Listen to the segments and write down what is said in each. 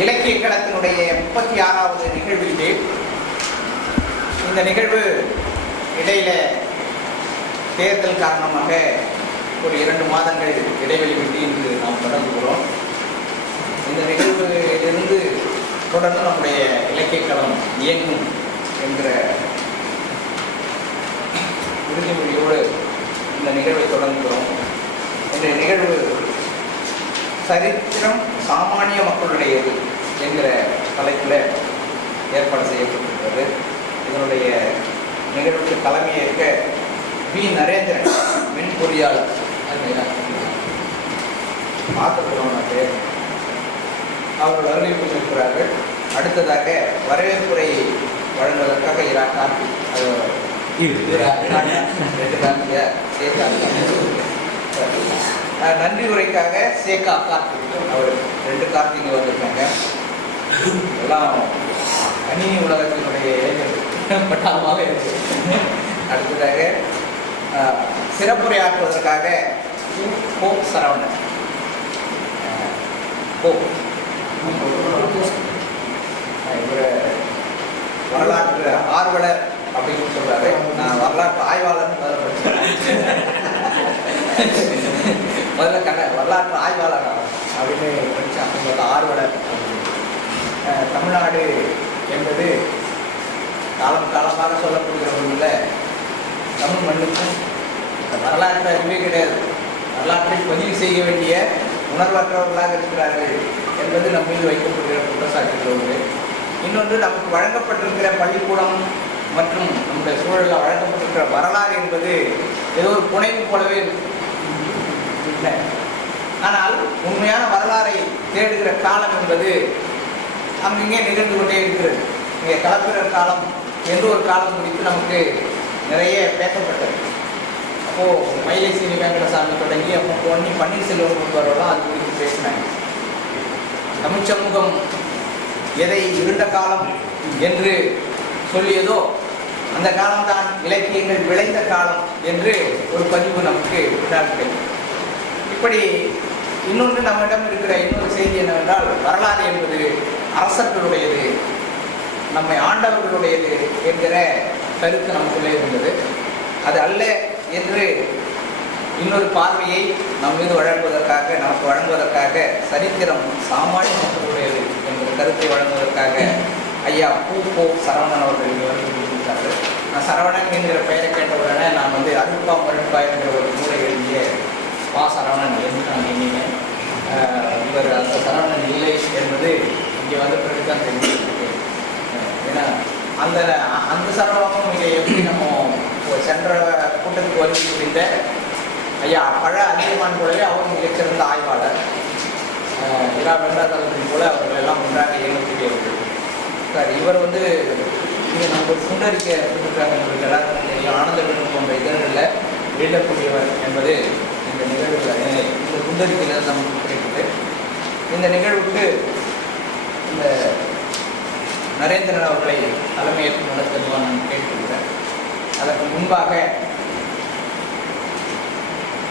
இலக்கிய களத்தினுடைய 36வது நிகழ்வு. இந்த நிகழ்வு இடையில தேர்தல் காரணமாக ஒரு 2 மாதங்கள் இடைவெளி விட்டு இன்று நாம் தொடங்குகிறோம். இந்த நிகழ்விலிருந்து தொடர்ந்து நம்முடைய இலக்கிய களம் இயங்கும் என்கிற உறுதிமொழியோடு இந்த நிகழ்வை தொடங்குகிறோம். இந்த நிகழ்வு சரித்திரம் சாமானிய மக்களுடையது என்கிற தலைப்பில் ஏற்பாடு செய்யப்பட்டிருக்கிறது. இதனுடைய நிகழ்வுக்கு தலைமையேற்க வி. நரேந்திரன் மின்பொறியாளர் பார்த்துக்கிறோம். அவர்கள் அறிவிப்பிருக்கிறார்கள். அடுத்ததாக வரவேற்புரை வழங்குவதற்காக இரா கார்த்தி நன்றி உரைக்காக சேகா கார்த்திக் அவர் 2 கார்த்திகை வந்திருக்காங்க. எல்லாம் கணினி உலகத்தினுடைய இளைஞர்கள் பட்டாளமாக இருக்கு. அடுத்ததாக சிறப்புரையாற்றுவதற்காக கோ சரவணன் இவர் வரலாற்று ஆர்வலர் அப்படின்னு சொல்றாரு. நான் வரலாற்று ஆய்வாளர் முதல்ல வரலாற்று ஆய்வாளர் அப்படின்னு படித்தேன். உங்களுக்கு ஆர்வலர். தமிழ்நாடு என்பது காலம் காலமாக சொல்லப்படுகிற ஒன்றில் தமிழ் மண்ணுக்கும் வரலாற்று அறிவே கிடையாது. வரலாற்றை பதிவு செய்ய வேண்டிய உணர்வற்றவர்களாக இருக்கிறார்கள் என்பது நம் மீது வைக்கப்படுகிற குற்றச்சாட்டுகள் ஒன்று. இன்னொன்று, நமக்கு வழங்கப்பட்டிருக்கிற பள்ளிக்கூடம் மற்றும் நம்முடைய சூழலில் வழங்கப்பட்டிருக்கிற வரலாறு என்பது ஏதோ ஒரு புனைவு போலவே இல்லை. ஆனால் உண்மையான வரலாறை தேடுகிற காலம் என்பது அங்கங்கே நிகழ்ந்து கொண்டே இருக்கிறது. இங்கே கலப்பிரர் காலம் என்று ஒரு காலம் குறித்து நமக்கு நிறைய பேசப்பட்டது. அப்போது மயிலை சீனி வெங்கடசாமி தொடங்கி அப்போ பொன்னி பன்னீர்செல்வம் கொண்டுவரெல்லாம் அது குறித்து பேசினாங்க. தமிழ் சமூகம் எதை இருண்ட காலம் என்று சொல்லியதோ அந்த காலம்தான் இலக்கியங்கள் விளைந்த காலம் என்று ஒரு பதிவு நமக்கு கிடைக்கும். இப்படி இன்னொன்று நம்மிடம் இருக்கிற இன்னொரு செய்தி என்னவென்றால், வரலாறு என்பது அரசர்களுடையது, நம்மை ஆண்டவர்களுடையது என்கிற கருத்து நமக்குள்ளே இருந்தது. அது அல்ல என்று இன்னொரு பார்வையை நம் மீது நமக்கு வழங்குவதற்காக சரித்திரம் சாமானிய மக்களுடையது என்கிற கருத்தை வழங்குவதற்காக ஐயா பூ சரவணன் அவர்கள் வருகிறார்கள். நான் சரவணன் என்கிற பெயரை கேட்டவுடனே நான் அருட்பா மருட்பா என்கிற ஒரு நூலை எழுதிய பா சரவணன் என்று நான் எண்ணினேன். இவர் அந்த சரவணன் இல்லை என்பது இங்கே வந்த பிறகுதான் தெரிஞ்சிருக்கு. ஏன்னா அந்த சரவணமும் இங்கே எப்படி நம்ம சென்ற கூட்டத்துக்கு வருகை புரிந்த ஐயா பழ அதிகமான் போலவே அவரும் மிகச்சிறந்த ஆய்வாளர். இரா வெங்கடாதளத்தின் போல அவர்கள் எல்லாம் ஒன்றாக இயங்கக்கூடியவர்கள். சார் இவர் இங்கே நம்ம ஒரு சுண்டறிக்கை கொடுத்துருக்காங்க. உங்களுக்கு எல்லாருக்கும் தெரியும். ஆனந்த விருது போன்ற இதழ்களில் எழுதக்கூடியவர் என்பது இந்த நிகழ்வுகள் இந்த சுண்டறிக்கையில் நமக்கு கிடைக்குது. இந்த நிகழ்வுக்கு இந்த நரேந்திரன் அவர்களை தலைமையேற்று நடத்துவான் நான் கேட்டுக்கிறேன். அதற்கு முன்பாக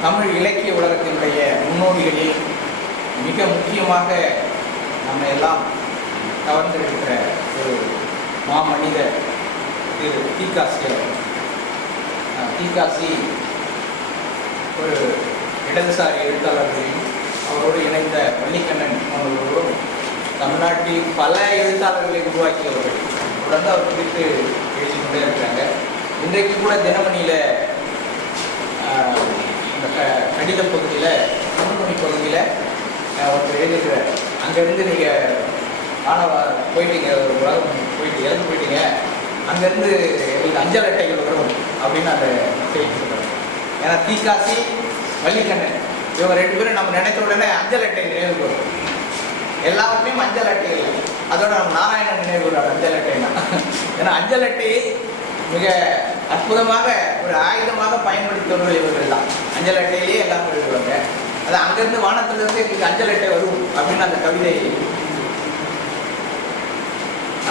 தமிழ் இலக்கிய உலகத்தினுடைய முன்னோடிகளில் மிக முக்கியமாக நம்ம எல்லாம் கவர்ந்திருக்கிற ஒரு மாமனிதர் திரு தீகாசி அவர். தீகாசி ஒரு இடதுசாரி எழுத்தாளர்களையும் அவரோடு இணைந்த வள்ளிக்கண்ணன் அவர்களோடும் தமிழ்நாட்டில் பல எழுத்தாளர்களை உருவாக்கியவர்கள் தொடர்ந்து அவர் குறித்து எழுதி கொண்டே இருக்கிறாங்க. இன்றைக்கு கூட தினமணியில் இந்த கடித பகுதியில் தமிழ்மொழி பகுதியில் ஒருத்தர் எழுதியிருக்கிறார். அங்கேருந்து நீங்கள் போயிட்டீங்க, ஒரு உலகம் போயிட்டு இறந்து போயிட்டீங்க, அங்கேருந்து எங்களுக்கு அஞ்சல் அட்டைகள் வரும் அப்படின்னு அந்த செய்தி சொல்கிறார். ஏன்னா தீகாசி வள்ளிக்கண்ணன் இவங்க 2 பேரும் நம்ம நினைத்த உடனே அஞ்சல் அட்டை நினைவுக்கு வரும். எல்லாவற்றையும் அஞ்சல் அட்டை இல்லை. அதோட நம்ம நாராயணன் நினைவு அஞ்சல் அட்டைன்னா. ஏன்னா அஞ்சல் அட்டையை மிக அற்புதமாக ஒரு ஆயுதமாக பயன்படுத்தியவர்கள் இவர்கள் தான். அஞ்சல் அட்டையிலேயே எல்லாம் எழுதுவாங்க. அது அங்கேருந்து வானத்திலிருந்து எங்களுக்கு அஞ்சல் அட்டை வரும் அப்படின்னு அந்த கவிதை.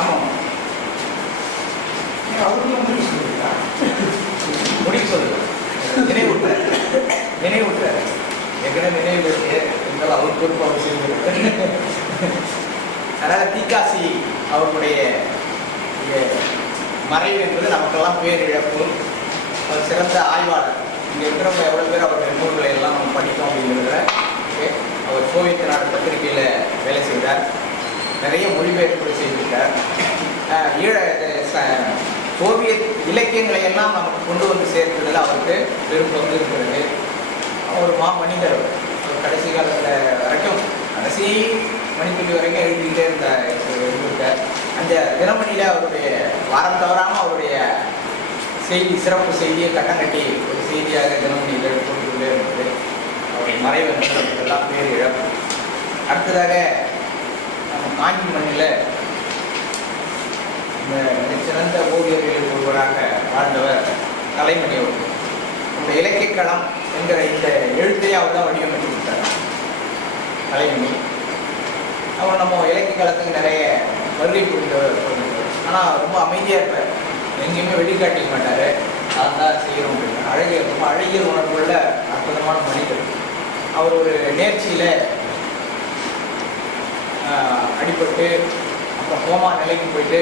ஆமாம், அவருக்கும் முடிவு சொல்லுங்க. நினைவுற்றார் ஏற்கனவே நினைவு இருந்தால் அவர் பொறுப்பு அவசியம். அதனால் தீக்காசி அவர்களுடைய மறைவு என்பது நமக்கெல்லாம் பேரிழப்பு. அவர் சிறந்த ஆய்வாளர். இங்கே இருக்கிறவங்க எவ்வளோ பேர் அவருடைய நூல்களை எல்லாம் நம்ம படித்தோம் அப்படிங்கிறத. அவர் சோவியத் நாடு பத்திரிகையில் வேலை செய்தார். நிறைய மொழிபெயர்ப்பு செய்திருக்கார். சோவியத் இலக்கியங்களை எல்லாம் நமக்கு கொண்டு வந்து சேர்த்ததில் அவருக்கு பெரும் பங்கு இருக்கிறது. அவர் மனிதர். அவர் கடைசி காலத்தில் வரைக்கும் கடைசி மணித்துளி வரைக்கும் எழுதிக்கிட்டே இருந்திருக்கார். அந்த தினமணியில் அவருடைய வாரம் தவறாமல் அவருடைய செய்தி, சிறப்பு செய்தியை கட்டம் கட்டி ஒரு செய்தியாக தினமணியில் கொண்டுள்ளே இருந்தது. அவருடைய மறைவு எல்லாம் பேர் இழப்பு. அடுத்ததாக நம்ம காஞ்சி மண்ணில் இந்த மிகச்சிறந்த ஓவியர்களில் ஒருவராக வாழ்ந்தவர் கலைமணி அவர்கள். இந்த இலக்கியக்களம் என்கிற இந்த எழுத்தையே அவர் தான் வடிவமைத்து கொடுத்தார். கலைமணி அவர் நம்ம இலக்கிய களத்துக்கு நிறைய வருகை புரிந்தவர். ஆனால் ரொம்ப அமைதியாக இருப்பார். எங்கேயுமே வெளிக்காட்டிக்க மாட்டார். அதான் செய்கிறோம் அப்படின்னு ரொம்ப அழகிய உணர்வுள்ள அற்புதமான மனிதர். அவர் ஒரு நேர்ச்சியில் அடிபட்டு அப்புறம் கோமா நிலைக்கு போயிட்டு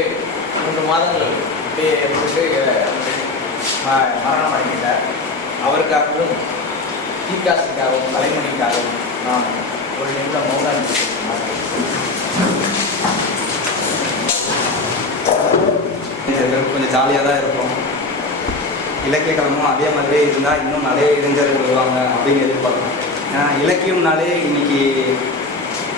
3 மாதங்கள் அப்படியே போட்டு மரணம் அடைஞ்சிட்டார். அவருக்காகவும் தீக்காசிக்காகவும் கலைமணிக்காகவும் நாம் ஒரு நிமிடம் மௌனம் கொஞ்சம் ஜாலியாக தான் இருக்கும். இலக்கிய களமும் அதே மாதிரியே இருந்தால் இன்னும் நிறைய இளைஞர்கள் வருவாங்க அப்படின்னு எதிர்பார்க்கலாம். ஏன்னா இலக்கியம்னாலே இன்னைக்கு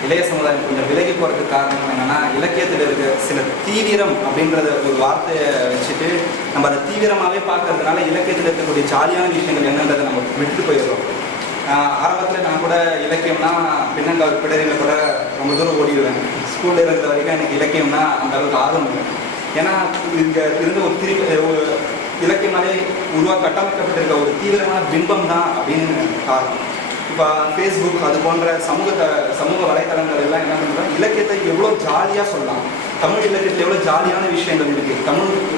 இளைய சமுதாயம் கொஞ்சம் விலகி போகிறதுக்கு காரணம் என்னென்னா, இலக்கியத்தில் இருக்க சில தீவிரம் அப்படின்றத ஒரு வார்த்தையை வச்சுட்டு நம்ம அதை தீவிரமாகவே பார்க்கறதுனால இலக்கியத்தில் இருக்கக்கூடிய ஜாலியான விஷயங்கள் என்னன்றதை நம்ம விட்டு போயிடுறோம். ஆரம்பத்தில் நான் கூட இலக்கியம்னா பின்னங்கால் பிடரியில் கூட ரொம்ப தூரம் ஓடிடுவேன். ஸ்கூலில் இருக்கிற வரைக்கும் எனக்கு இலக்கியம்னா அந்த அளவுக்கு ஆர்வம் இல்லை. ஏன்னா இங்கே இருந்த ஒரு இலக்கியமாலே கட்டமைக்கப்பட்டிருக்க ஒரு தீவிரமான பிம்பம் தான் அப்படின்னு காரணம். இப்போ ஃபேஸ்புக் அது போன்ற சமூக வலைத்தளங்கள் எல்லாம் என்ன பண்ணுறோம், இலக்கியத்தை எவ்வளோ ஜாலியாக சொல்லலாம். தமிழ் இலக்கியத்தில் எவ்வளோ ஜாலியான விஷயங்கள் இருக்குது.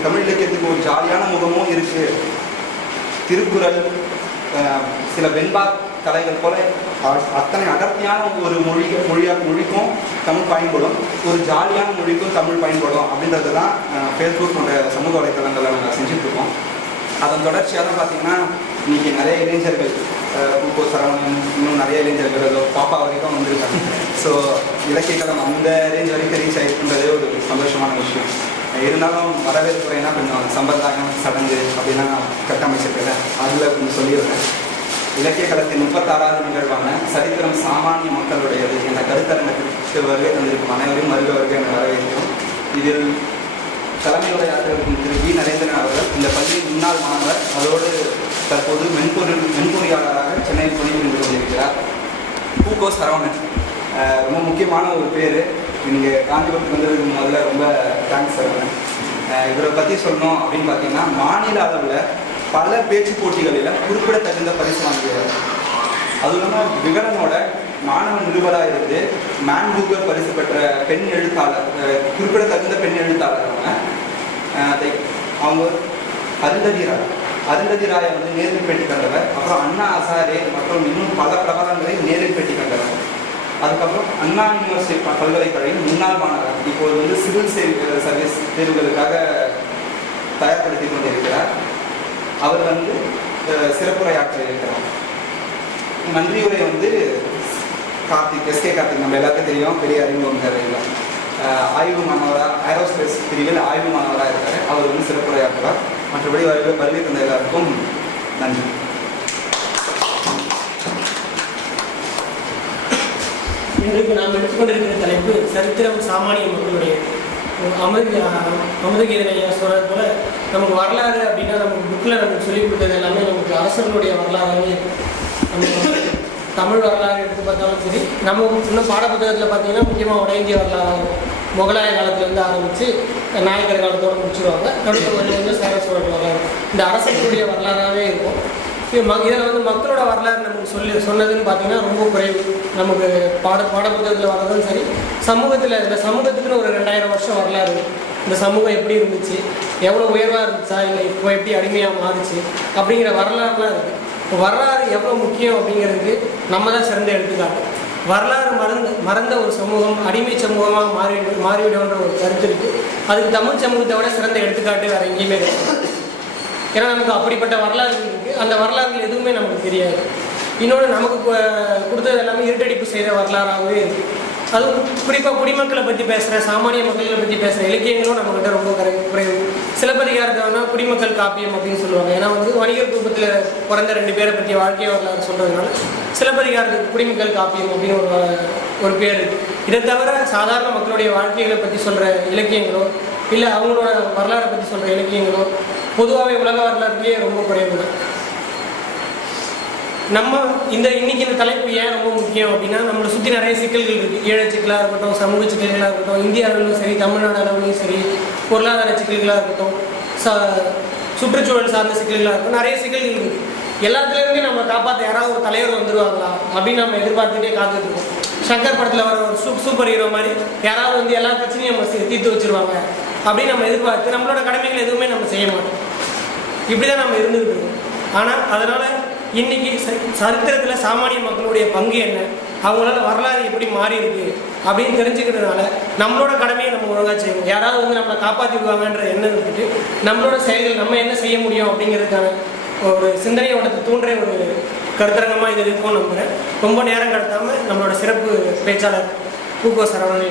தமிழ் இலக்கியத்துக்கு ஒரு ஜாலியான முகமும் இருக்குது. திருக்குறள், சில வெண்பா கலைகள் போல அத்தனை அடர்த்தியான ஒரு மொழிக்கும் தமிழ் பயன்படும், ஒரு ஜாலியான மொழிக்கும் தமிழ் பயன்படும் அப்படின்றது தான் ஃபேஸ்புக் போன்ற சமூக வலைத்தளங்களில் நாங்கள் செஞ்சுட்ருக்கோம். அதன் தொடர்ச்சியாக தான் பார்த்தீங்கன்னா இன்றைக்கி நிறைய இளைஞர்கள் பூக்கோ சரவணன் இன்னும் நிறைய இளைஞர்கள் ஏதோ பாப்பா வரைக்கும் வந்திருக்காங்க. ஸோ இலக்கியக்களம் அந்த ரேஞ்ச் வரைக்கும் ரீச் ஆகிருக்குன்றதே ஒரு சந்தோஷமான விஷயம். இருந்தாலும் வரவேற்புறைனா கொஞ்சம் சம்பிரதாயம் சடங்கு அப்படின்னா கட்டமைச்சிருக்கேன். அதில் கொஞ்சம் சொல்லியிருக்கேன். இலக்கிய களத்தின் 36வது நிகழ்வான சரித்திரம் சாமானிய மக்களுடையது என்ற கருத்தரங்கத்திற்கு வருகை தந்திருக்கும் அனைவரையும் வருகை என வரவேற்கிறோம். இதில் தலைமை உரையாற்றிருக்கும் திரு வி நரேந்திரன் அவர்கள் இந்த பள்ளியின் முன்னாள் மாணவர், அதோடு தற்போது மென்பொறியாளராக சென்னையில் பணிபுரிந்து கொண்டிருக்கிறார். பூக்கோ சரவணன் ரொம்ப முக்கியமான ஒரு பேர். நீங்கள் காஞ்சிபுரத்துக்கு வந்ததுக்கு முதல்ல ரொம்ப தேங்க்ஸ் சரவணன். இவரை பற்றி சொல்லணும் அப்படின்னு பார்த்தீங்கன்னா, மாநில அளவில் பல பேச்சு போட்டிகளில் குறிப்பிடத்தகுந்த பரிசு வாங்கியவர். அதுவும் இல்லாமல் விகடனோட மாணவ நிருபராக இருந்து மேன்பூக்கர் பரிசு பெற்ற பெண் எழுத்தாளர், குறிப்பிடத்தகுந்த பெண் எழுத்தாளர். அவங்க அருந்ததி ராயை வந்து நேரில் பேட்டி கண்டவர். அப்புறம் அண்ணா ஹசாரே மற்றும் இன்னும் பல பிரபலங்களை நேரில் பேட்டி கண்டவர். அதுக்கப்புறம் அண்ணா யூனிவர்சிட்டி பல்கலைக்கழகம் முன்னாள் மாணவர், இப்போது வந்து சிவில் சர்வீஸ் தேர்வுகளுக்காக தயார்படுத்தி கொண்டிருக்கிறார். அவர் வந்து சிறப்புரையாற்ற இருக்கிறார். நன்றியுரை வந்து கார்த்திக், எஸ்கே கார்த்திக், நம்ம எல்லாருக்கும் தெரியும், பெரிய அறிமுகம் தேவையில்லை. ஆய்வு மாணவராக, ஏரோஸ்பேஸ் பிரிவில் ஆய்வு மாணவராக இருக்கார். அவர் வந்து சிறப்புரையாற்றுவார். மற்றபடி வருகை தந்த எல்லாருக்கும் நன்றி. இன்றைக்கு நாம் எடுத்துக்கொண்டிருக்கிற தலைப்பு சரித்திரம் சாமானிய மக்களுடைய. அமுதகீதன் ஐயா சொல்கிறது போல் நமக்கு வரலாறு அப்படின்னா நமக்கு புக்கில் நமக்கு சொல்லிக் கொடுத்தது எல்லாமே நமக்கு அரசர்களுடைய வரலாறாகவே நமக்கு தமிழ் வரலாறு எடுத்து பார்த்தாலும் சரி, நம்ம இன்னும் பாடப்புத்தகத்தில் பார்த்தீங்கன்னா முக்கியமாக வட இந்திய வரலாறு முகலாய காலத்துலேருந்து ஆரம்பித்து நாயக்கர் காலத்தோடு முடிச்சுடுவாங்க. நடுத்தவர்கள் வந்து சேர சோழர் வரலாறு, இந்த அரசர்களுடைய வரலாறாகவே இருக்கும். இதில் வந்து மக்களோட வரலாறு நமக்கு சொன்னதுன்னு பார்த்தீங்கன்னா ரொம்ப குறைவு. நமக்கு பாடப்புத்தகத்தில் வர்றதும் சரி, இந்த சமூகத்துக்குன்னு ஒரு 2000 வருஷம் வரலாறு, இந்த சமூகம் எப்படி இருந்துச்சு, எவ்வளோ உயர்வாக இருந்துச்சா, இல்லை இப்போ எப்படி அடிமையாக மாறுச்சு அப்படிங்கிற வரலாறுலாம் இருக்குது. வரலாறு எவ்வளோ முக்கியம் அப்படிங்கிறதுக்கு நம்ம தான் சிறந்த எடுத்துக்காட்டு. வரலாறு மறந்த ஒரு சமூகம் அடிமை சமூகமாக மாறிவிடும்ன்ற ஒரு கருத்து இருக்குது. அதுக்கு தமிழ் சமூகத்தை விட சிறந்த எடுத்துக்காட்டு வேறு எங்கேயுமே கிடையாது. ஏன்னா நமக்கு அப்படிப்பட்ட வரலாறுகள் இருக்குது. அந்த வரலாறுகள் எதுவுமே நமக்கு தெரியாது. இன்னொன்று நமக்கு கொடுத்தது எல்லாமே இருட்டடிப்பு செய்த வரலாறாகவே இருக்குது. அதுவும் குறிப்பாக குடிமக்களை பற்றி பேசுகிற சாமானிய மக்களை பற்றி பேசுகிற இலக்கியங்களும் நம்மக்கிட்ட ரொம்ப குறைவு. சிலப்பதிகாரத்தை குடிமக்கள் காப்பியம் அப்படின்னு சொல்லுவாங்க. ஏன்னா வணிகர் குடும்பத்தில் பிறந்த 2 பேரை பற்றி வாழ்க்கை வரலாறு சொல்கிறதுனால சிலப்பதிகாரத்துக்கு குடிமக்கள் காப்பியம் அப்படின்னு ஒரு பேர் இருக்குது. இதை தவிர சாதாரண மக்களுடைய வாழ்க்கைகளை பற்றி சொல்கிற இலக்கியங்களோ இல்லை அவங்களோட வரலாறை பற்றி சொல்கிற இலக்கியங்களோ பொதுவாகவே உலக வரலாறுலேயே ரொம்ப குறைவு தான். நம்ம இன்னைக்கு இந்த தலைப்பு ஏன் ரொம்ப முக்கியம் அப்படின்னா, நம்மளை சுற்றி நிறைய சிக்கல்கள் இருக்குது. ஈழ சிக்கலாக இருக்கட்டும், சமூக சிக்கல்களாக இருக்கட்டும், இந்திய அளவிலும் சரி தமிழ்நாடு அளவிலும் சரி, பொருளாதார சிக்கல்களாக இருக்கட்டும், சுற்றுச்சூழல் சார்ந்த சிக்கல்களாக இருக்கட்டும், நிறைய சிக்கல்கள் இருக்குது. எல்லாத்துலேயுமே நம்ம காப்பாற்ற யாராவது ஒரு தலைவர் வந்துடுவாங்களா அப்படின்னு நம்ம எதிர்பார்த்துட்டே காத்துட்ருக்கோம். சங்கர் படத்தில் வர ஒரு சூப்பர் ஹீரோ மாதிரி யாராவது எல்லா பிரச்சனையும் நம்ம தீர்த்து வச்சுருவாங்க அப்படின்னு நம்ம எதிர்பார்த்து நம்மளோட கடமைகள் எதுவுமே நம்ம செய்ய மாட்டோம். இப்படி தான் நம்ம இருந்துகிட்டு இருக்கோம். ஆனால் அதனால் இன்றைக்கி சரித்திரத்தில் சாமானிய மக்களுடைய பங்கு என்ன, அவங்களால வரலாறு எப்படி மாறி இருக்கு அப்படின்னு தெரிஞ்சுக்கிறதுனால நம்மளோட கடமையை நம்ம ஒழுங்காக செய்யணும். யாராவது நம்மளை காப்பாற்றிடுவாங்கன்ற எண்ணம் விட்டுட்டு நம்மளோட செயல்கள் நம்ம என்ன செய்ய முடியும் அப்படிங்கிறதுக்கான ஒரு சிந்தனையோட தூண்டுற ஒரு கருத்தரங்கமாக இது இருக்கும்னு நம்புகிறேன். ரொம்ப நேரம் கடத்தாமல் நம்மளோட சிறப்பு பேச்சாளர் பூகோ சரவணன்